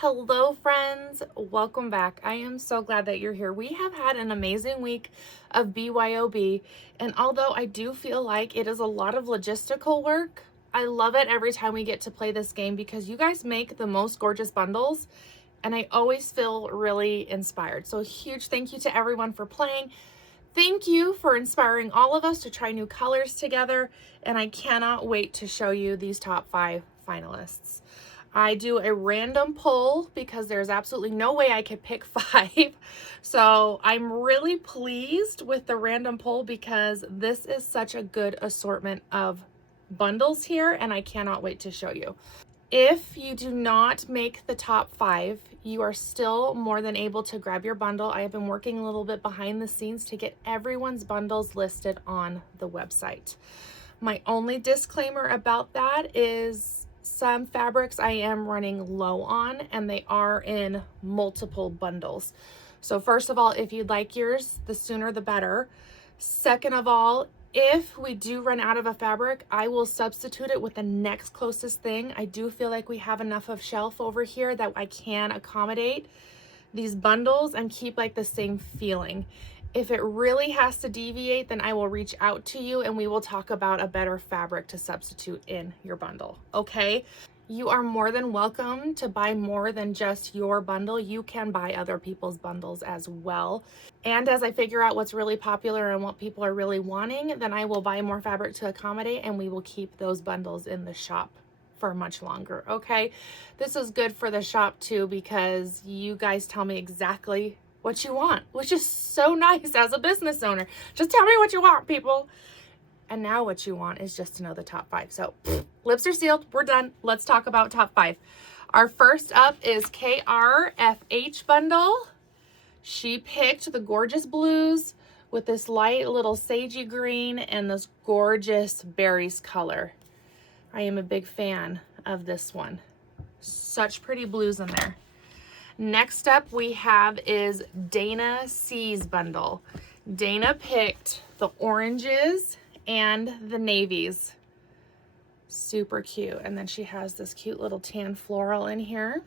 Hello friends, welcome back. I am so glad that you're here. We have had an amazing week of BYOB, and although I do feel like it is a lot of logistical work, I love it every time we get to play this game because you guys make the most gorgeous bundles and I always feel really inspired. So a huge thank you to everyone for playing. Thank you for inspiring all of us to try new colors together, and I cannot wait to show you these top 5 finalists. I do a random poll because there's absolutely no way I could pick 5. So I'm really pleased with the random poll because this is such a good assortment of bundles here, and I cannot wait to show you. If you do not make the top 5, you are still more than able to grab your bundle. I have been working a little bit behind the scenes to get everyone's bundles listed on the website. My only disclaimer about that is some fabrics I am running low on, and they are in multiple bundles. So first of all, if you'd like yours, the sooner the better. Second of all, if we do run out of a fabric, I will substitute it with the next closest thing. I do feel like we have enough of shelf over here that I can accommodate these bundles and keep like the same feeling. If it really has to deviate, then I will reach out to you and we will talk about a better fabric to substitute in your bundle, okay? You are more than welcome to buy more than just your bundle. You can buy other people's bundles as well. And as I figure out what's really popular and what people are really wanting, then I will buy more fabric to accommodate, and we will keep those bundles in the shop for much longer, okay? This is good for the shop too because you guys tell me exactly what you want, which is so nice as a business owner. Just tell me what you want, people. And now what you want is just to know the top 5. So lips are sealed, we're done. Let's talk about top 5. Our first up is KRFH bundle. She picked the gorgeous blues with this light little sagey green and this gorgeous berries color. I am a big fan of this one. Such pretty blues in there. Next up we have is Dana C's bundle. Dana picked the oranges and the navies. Super cute. And then she has this cute little tan floral in here.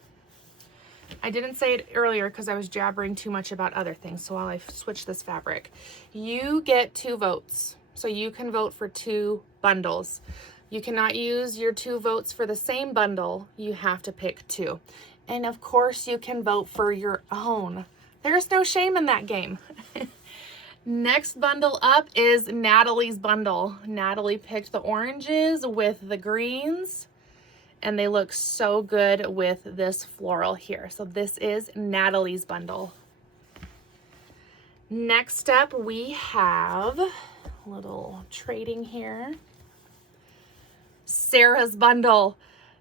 I didn't say it earlier because I was jabbering too much about other things. So while I switch this fabric, you get 2 votes. So you can vote for 2 bundles. You cannot use your 2 votes for the same bundle. You have to pick 2. And of course you can vote for your own. There's no shame in that game. Next bundle up is Natalie's bundle. Natalie picked the oranges with the greens, and they look so good with this floral here. So this is Natalie's bundle. Next up we have a little trading here. Sarah's bundle.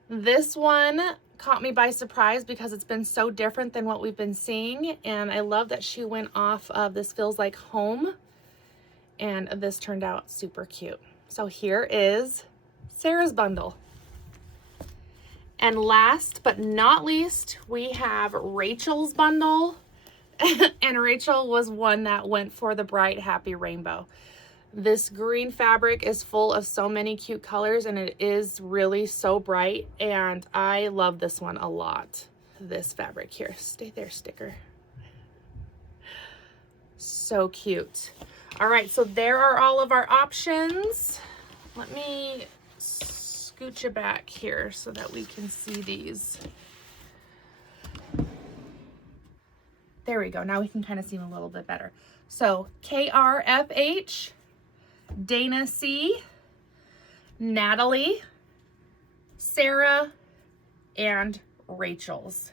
This one caught me by surprise because it's been so different than what we've been seeing, and I love that she went off of This Feels Like Home, and this turned out super cute. So here is Sarah's bundle. And last but not least, we have Rachel's bundle. And Rachel was one that went for the bright happy rainbow. This green fabric is full of so many cute colors, and it is really so bright, and I love this one a lot. This fabric here, stay there, sticker. So cute. All right, so there are all of our options. Let me scooch you back here so that we can see these. There we go. Now we can kind of see them a little bit better. So KRFH, Dana C, Natalie, Sarah, and Rachel's.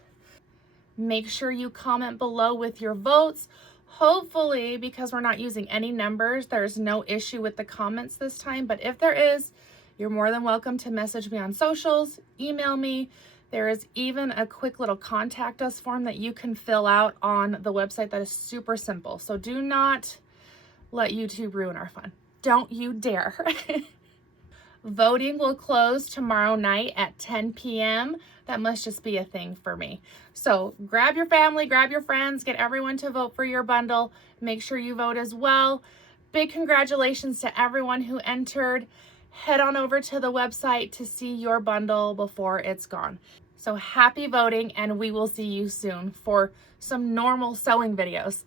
Make sure you comment below with your votes. Hopefully, because we're not using any numbers, there's no issue with the comments this time. But if there is, you're more than welcome to message me on socials, email me. There is even a quick little contact us form that you can fill out on the website that is super simple. So do not let YouTube ruin our fun. Don't you dare. Voting will close tomorrow night at 10 p.m. That must just be a thing for me. So grab your family, grab your friends, get everyone to vote for your bundle. Make sure you vote as well. Big congratulations to everyone who entered. Head on over to the website to see your bundle before it's gone. So happy voting, and we will see you soon for some normal sewing videos.